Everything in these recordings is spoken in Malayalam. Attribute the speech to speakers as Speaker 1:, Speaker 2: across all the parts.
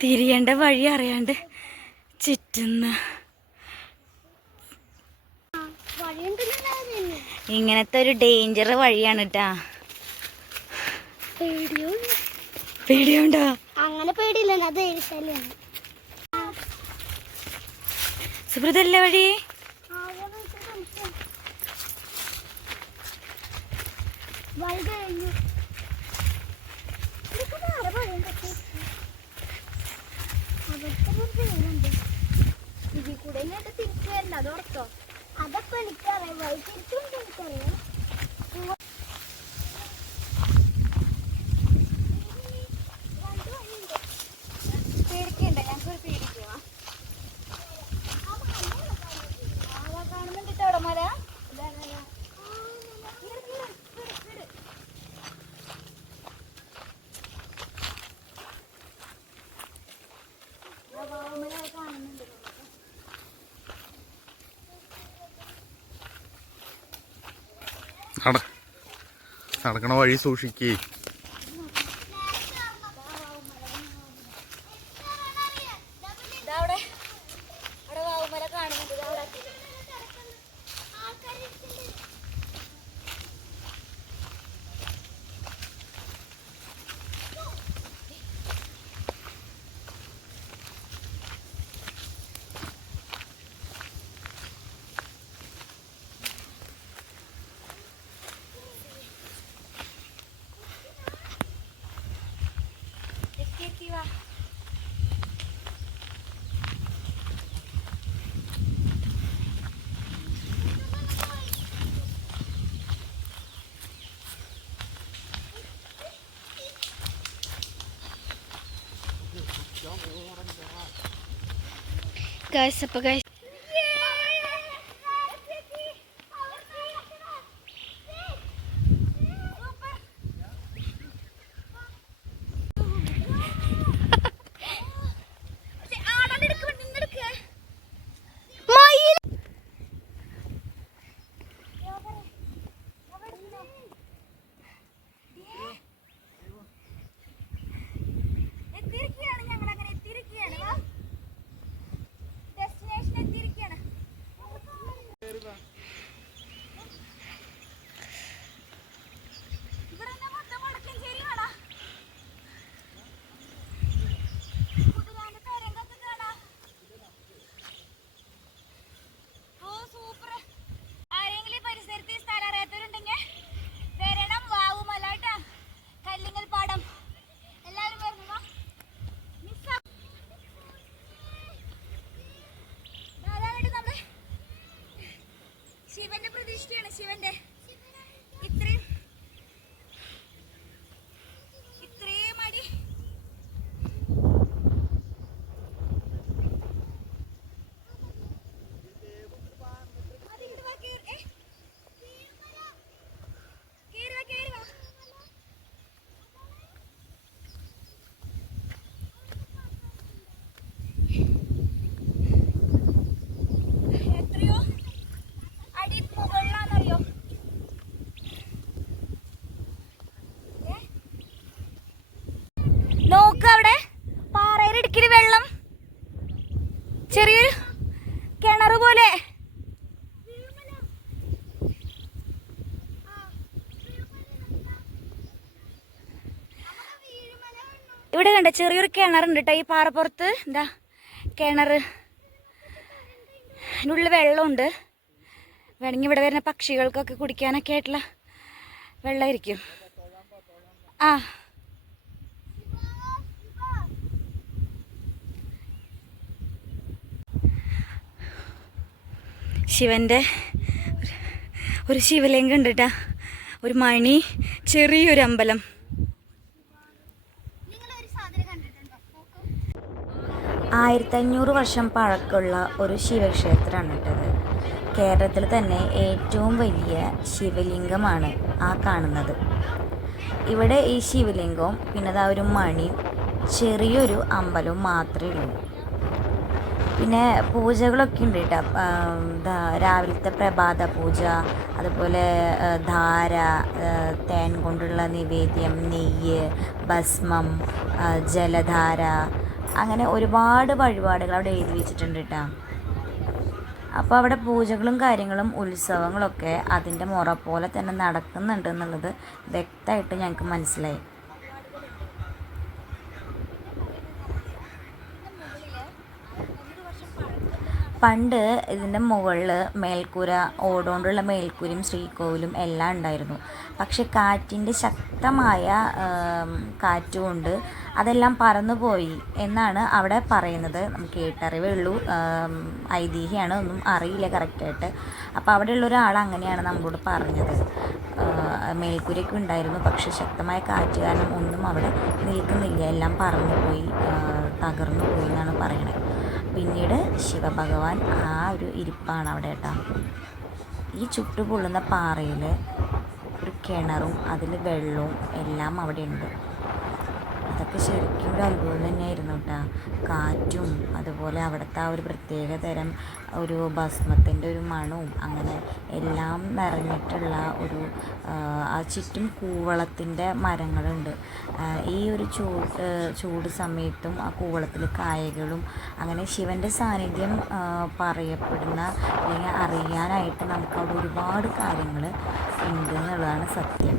Speaker 1: തിരിയേണ്ട വഴി അറിയാണ്ട് ചുറ്റുന്ന ഇങ്ങനത്തെ ഒരു ഡേഞ്ചർ വഴിയാണ് കേട്ടാ
Speaker 2: പേടിയോ
Speaker 1: പേടിയുണ്ടോ?
Speaker 2: അങ്ങനെ പേടിയില്ല ധൈര്യശാലിയാണ്.
Speaker 1: സുഹൃതല്ലേ വഴി?
Speaker 2: വഴി കഴിഞ്ഞു. ഇതിൽ കൂടെ തിരിച്ചു വരണ്ട അതോർത്തോ? അതൊക്കെ എനിക്കറിയാം വഴി തിരിച്ചുകൊണ്ട് എനിക്കറിയാം.
Speaker 3: നട നടക്കണ വഴി സൂക്ഷിക്കേ.
Speaker 1: ഗായ്സ് അപ്പോൾ ഗായ്സ് శివండే. ഇവിടെ കണ്ട ചെറിയൊരു കിണറുണ്ട് കേട്ടോ ഈ പാറപ്പുറത്ത്. എന്താ കിണർ അതിനുള്ളിൽ വെള്ളമുണ്ട്. വേണമെങ്കിൽ ഇവിടെ വരുന്ന പക്ഷികൾക്കൊക്കെ കുടിക്കാനൊക്കെ ആയിട്ടുള്ള വെള്ളമായിരിക്കും. ആ. ശിവന്റെ ഒരു- ശിവലിംഗം ഉണ്ട് കേട്ടാ. ഒരു മണി ചെറിയൊരു അമ്പലം. ആയിരത്തഞ്ഞൂറ് വർഷം പഴക്കമുള്ള ഒരു ശിവക്ഷേത്രമാണ് കേട്ടത് കേരളത്തിൽ തന്നെ ഏറ്റവും വലിയ ശിവലിംഗമാണ് ആ കാണുന്നത്. ഇവിടെ ഈ ശിവലിംഗവും പിന്നെ ദാ ഒരു മണിയും ചെറിയൊരു അമ്പലവും മാത്രമേ ഉള്ളൂ.
Speaker 4: പിന്നെ പൂജകളൊക്കെ ഉണ്ട് കേട്ടോ. രാവിലത്തെ പ്രഭാത പൂജ അതുപോലെ ധാര തേൻ കൊണ്ടുള്ള നിവേദ്യം നെയ്യ് ഭസ്മം ജലധാര അങ്ങനെ ഒരുപാട് വഴിപാടുകൾ അവിടെ എഴുതി വെച്ചിട്ടുണ്ട് കേട്ടോ അപ്പോൾ അവിടെ പൂജകളും കാര്യങ്ങളും ഉത്സവങ്ങളൊക്കെ അതിന്റെ മുറ പോലെ തന്നെ നടക്കുന്നുണ്ട് എന്നുള്ളത് വ്യക്തമായിട്ട് ഞങ്ങൾക്ക് മനസ്സിലായി. പണ്ട് ഇതിന്റെ മുകളിൽ മേൽക്കൂര ഓടോണ്ടുള്ള മേൽക്കൂരയും ശ്രീകോവിലും എല്ലാം ഉണ്ടായിരുന്നു. പക്ഷെ കാറ്റിന്റെ ശക്തമായ കാറ്റുകൊണ്ട് അതെല്ലാം പറന്നുപോയി എന്നാണ് അവിടെ പറയുന്നത്. നമുക്ക് കേട്ടറിവേ ഉള്ളൂ. ഐതിഹ്യമാണ് ഒന്നും അറിയില്ല കറക്റ്റായിട്ട്. അപ്പോൾ അവിടെയുള്ള ഒരാൾ അങ്ങനെയാണ് നമ്മളോട് പറഞ്ഞത്. മേൽക്കൂരയ്ക്ക് ഉണ്ടായിരുന്നു പക്ഷെ ശക്തമായ കാറ്റ് കാരണം ഒന്നും അവിടെ നിൽക്കുന്നില്ല. എല്ലാം പറന്നുപോയി തകർന്നു പോയി എന്നാണ് പറയണത്. പിന്നീട് ശിവഭഗവാൻ ആ ഒരു ഇരിപ്പാണ് അവിടെ കേട്ടോ. ഈ ചുട്ടുപൊള്ളുന്ന പാറയിൽ ഒരു കിണറും അതിൽ വെള്ളവും എല്ലാം അവിടെ ഉണ്ട് അതൊക്കെ ശരിക്കും ഒരു അത്ഭുതം തന്നെയായിരുന്നു കേട്ടോ. കാറ്റും അതുപോലെ അവിടുത്തെ ആ ഒരു പ്രത്യേക തരം ഒരു ഭസ്മത്തിന്റെ ഒരു മണവും അങ്ങനെ എല്ലാം നിറഞ്ഞിട്ടുള്ള ഒരു ആ, ആ ചുറ്റും കൂവളത്തിന്റെ മരങ്ങളുണ്ട്. ഈ ഒരു ചൂട് ചൂട് സമയത്തും ആ കൂവളത്തിൽ കായകളും അങ്ങനെ ശിവന്റെ സാന്നിധ്യം പറയപ്പെടുന്ന അല്ലെങ്കിൽ അറിയാനായിട്ട് നമുക്ക് അവിടെ ഒരുപാട് കാര്യങ്ങൾ ഉണ്ട് എന്നുള്ളതാണ് സത്യം.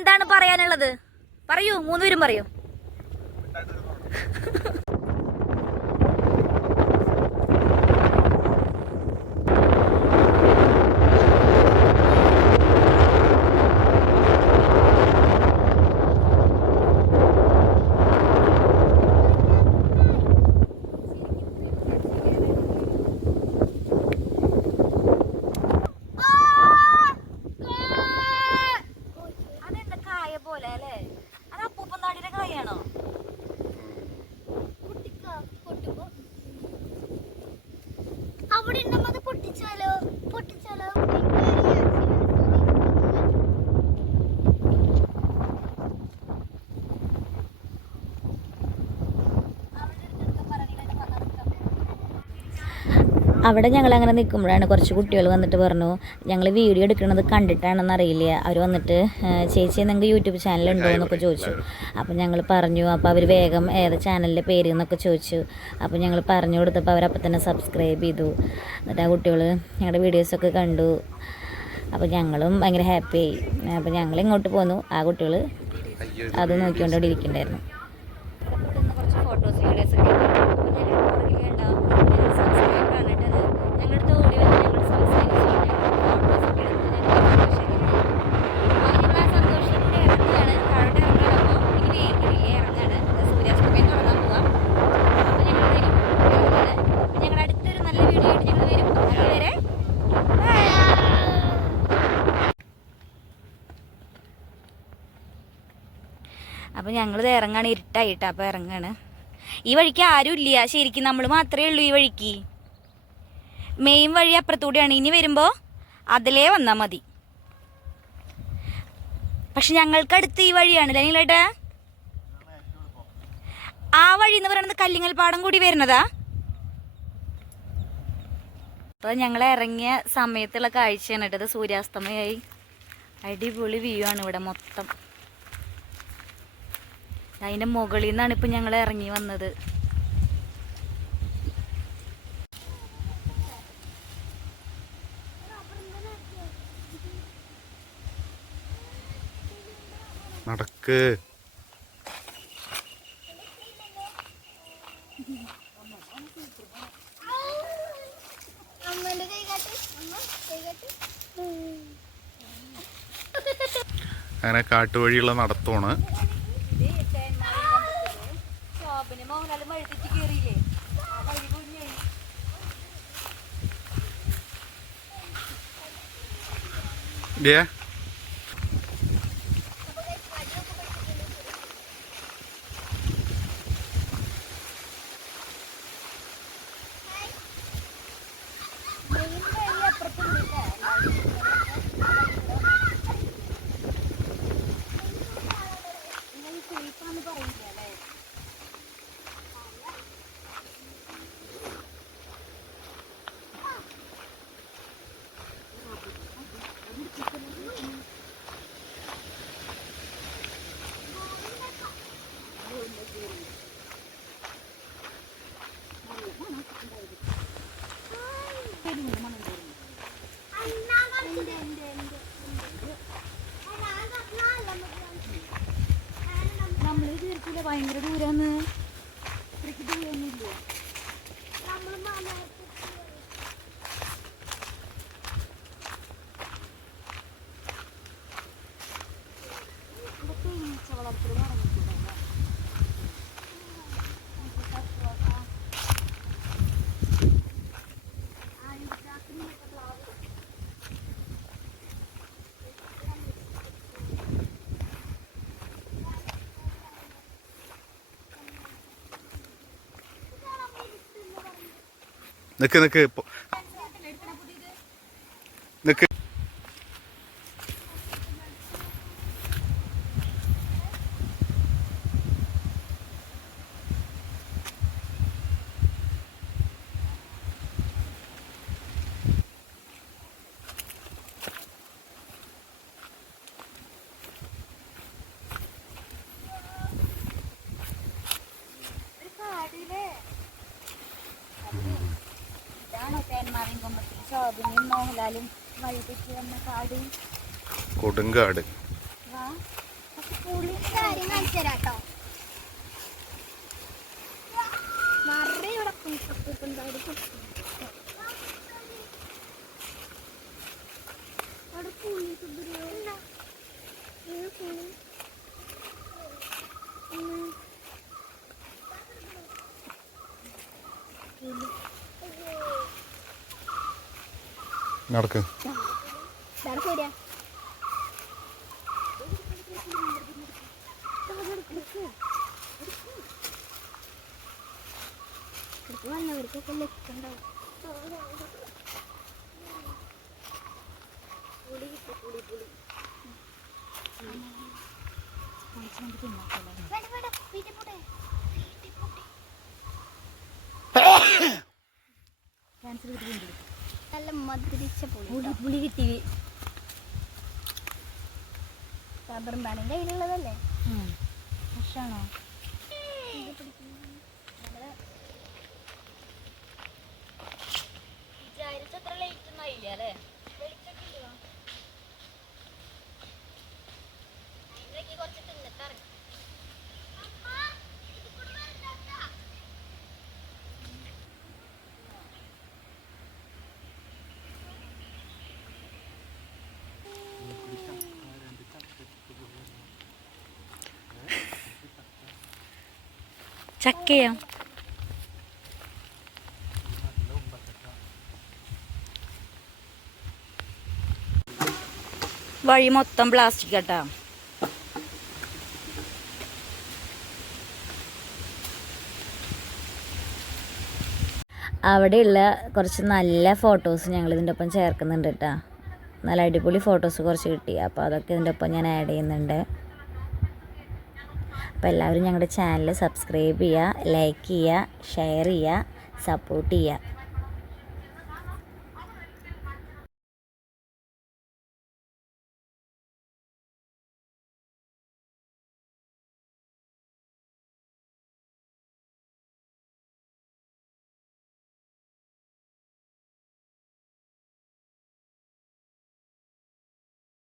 Speaker 4: എന്താണ് പറയാനുള്ളത്? പറയൂ മൂന്നുപേരും പറയൂ അതെന്താ കായ പോലെ അല്ലേ അത് അപ്പൂപ്പൻ നാടിന്റെ കായാണോ
Speaker 2: പൊട്ടിക്കോ പൊട്ടിക്കോ അവിടെ ഉണ്ടോ അത് പൊട്ടിച്ചാലോ പൊട്ടിച്ചാലോ
Speaker 4: അവിടെ ഞങ്ങൾ അങ്ങനെ നിൽക്കുമ്പോഴാണ് കുറച്ച് കുട്ടികൾ വന്നിട്ട് പറഞ്ഞു ഞങ്ങൾ വീഡിയോ എടുക്കുന്നത് കണ്ടിട്ടാണെന്ന് അറിയില്ല അവർ വന്നിട്ട് "ഏഹ് ചേച്ചി നിങ്ങൾക്ക് യൂട്യൂബ് ചാനൽ ഉണ്ടോ? എന്നൊക്കെ ചോദിച്ചു. അപ്പോൾ ഞങ്ങൾ പറഞ്ഞു അപ്പോൾ അവർ വേഗം ഏത് ചാനലിന്റെ പേര് എന്നൊക്കെ ചോദിച്ചു. അപ്പോൾ ഞങ്ങൾ പറഞ്ഞു കൊടുത്തപ്പോൾ അവരപ്പം തന്നെ സബ്സ്ക്രൈബ് ചെയ്തു. എന്നിട്ട് ആ കുട്ടികൾ ഞങ്ങളുടെ വീഡിയോസൊക്കെ കണ്ടു. അപ്പോൾ ഞങ്ങളും ഭയങ്കര ഹാപ്പി ആയി. അപ്പോൾ ഞങ്ങൾ ഇങ്ങോട്ട് പോന്നു. ആ കുട്ടികൾ അത് നോക്കിക്കൊണ്ടിരിക്കണ്ടായിരുന്നു ഫോട്ടോസ് വീഡിയോസ് ഒക്കെ ഞങ്ങളുടെ വീഡിയോ ആയിട്ട് ഞങ്ങൾ അതുവരെ അപ്പോൾ ഞങ്ങൾ ഇറങ്ങാണ്. ഇരുട്ടായിട്ട് അപ്പോൾ ഇറങ്ങാണ്. ഈ വഴിക്ക് ആരും ഇല്ല ശരിക്കും നമ്മൾ മാത്രമേ ഉള്ളൂ ഈ വഴിക്ക്. മെയിൻ വഴി അപ്പുറത്തൂടെയാണ്. ഇനി വരുമ്പോൾ അതിലേ വന്നാൽ മതി. പക്ഷെ ഞങ്ങൾക്ക് അടുത്ത് ഈ വഴിയാണ് നിങ്ങളേട്ടാ ആ വഴി എന്ന് പറയുന്നത് കല്ലിങ്ങൽ പാടം കൂടി വരുന്നതാ. അപ്പോൾ ഞങ്ങൾ ഇറങ്ങിയ സമയത്തുള്ള കാഴ്ചയാണ് കേട്ടത് സൂര്യാസ്തമയായി. അടിപൊളി വ്യൂ ആണ് ഇവിടെ മൊത്തം. അതിന്റെ മുകളിൽ നിന്നാണ് ഇപ്പം ഞങ്ങൾ ഇറങ്ങി വന്നത്.
Speaker 1: നടക്ക്
Speaker 2: അമ്മേന്റെ കൈ കാട്ട് അമ്മ കൈ കാട്ട്
Speaker 1: അങ്ങനെ കാട്ടുവഴിയുള്ള നടത്തമാണ്. ഏ നിക്ക് നിക്ക്
Speaker 4: ശോഭനയും മോഹൻലാലും വഴിതെറ്റി വന്ന കാട്.
Speaker 1: കൊടുങ്കാട്.
Speaker 4: വാ.
Speaker 2: കാര്യം കാണിച്ചു തരാട്ടോ. നിറയെ ഇവിടെ പൂപ്പുണ്ട്
Speaker 1: നടക്ക്.
Speaker 2: വന്നവർക്കൊക്കെ ലക്കുണ്ടാവും പുളി പുളി പുളി ക്യാൻസർ നല്ല മധുരിച്ച പുളി
Speaker 4: പുളി കിട്ടി.
Speaker 2: റബ്ബറും ബാണിന്റെ കയ്യിലുള്ളതല്ലേ?
Speaker 4: ഫ്രഷാണോ? വിചാരിച്ചത്ര ലേറ്റ് ഒന്നും ആയില്ല അല്ലേ? ചക്കയോ? വഴി മൊത്തം പ്ലാസ്റ്റിക് കേട്ടാ അവിടെയുള്ള കുറച്ച് നല്ല ഫോട്ടോസ് ഞങ്ങൾ ഇതിന്റെ ഒപ്പം ചേർക്കുന്നുണ്ട് കേട്ടോ. നല്ല അടിപൊളി ഫോട്ടോസ് കുറച്ച് കിട്ടി. അപ്പോൾ അതൊക്കെ ഇതിന്റെ ഒപ്പം ഞാൻ ആഡ് ചെയ്യുന്നുണ്ട്. അപ്പോൾ എല്ലാവരും ഞങ്ങളുടെ ചാനൽ സബ്സ്ക്രൈബ് ചെയ്യുക ലൈക്ക് ചെയ്യുക ഷെയർ ചെയ്യുക സപ്പോർട്ട് ചെയ്യുക.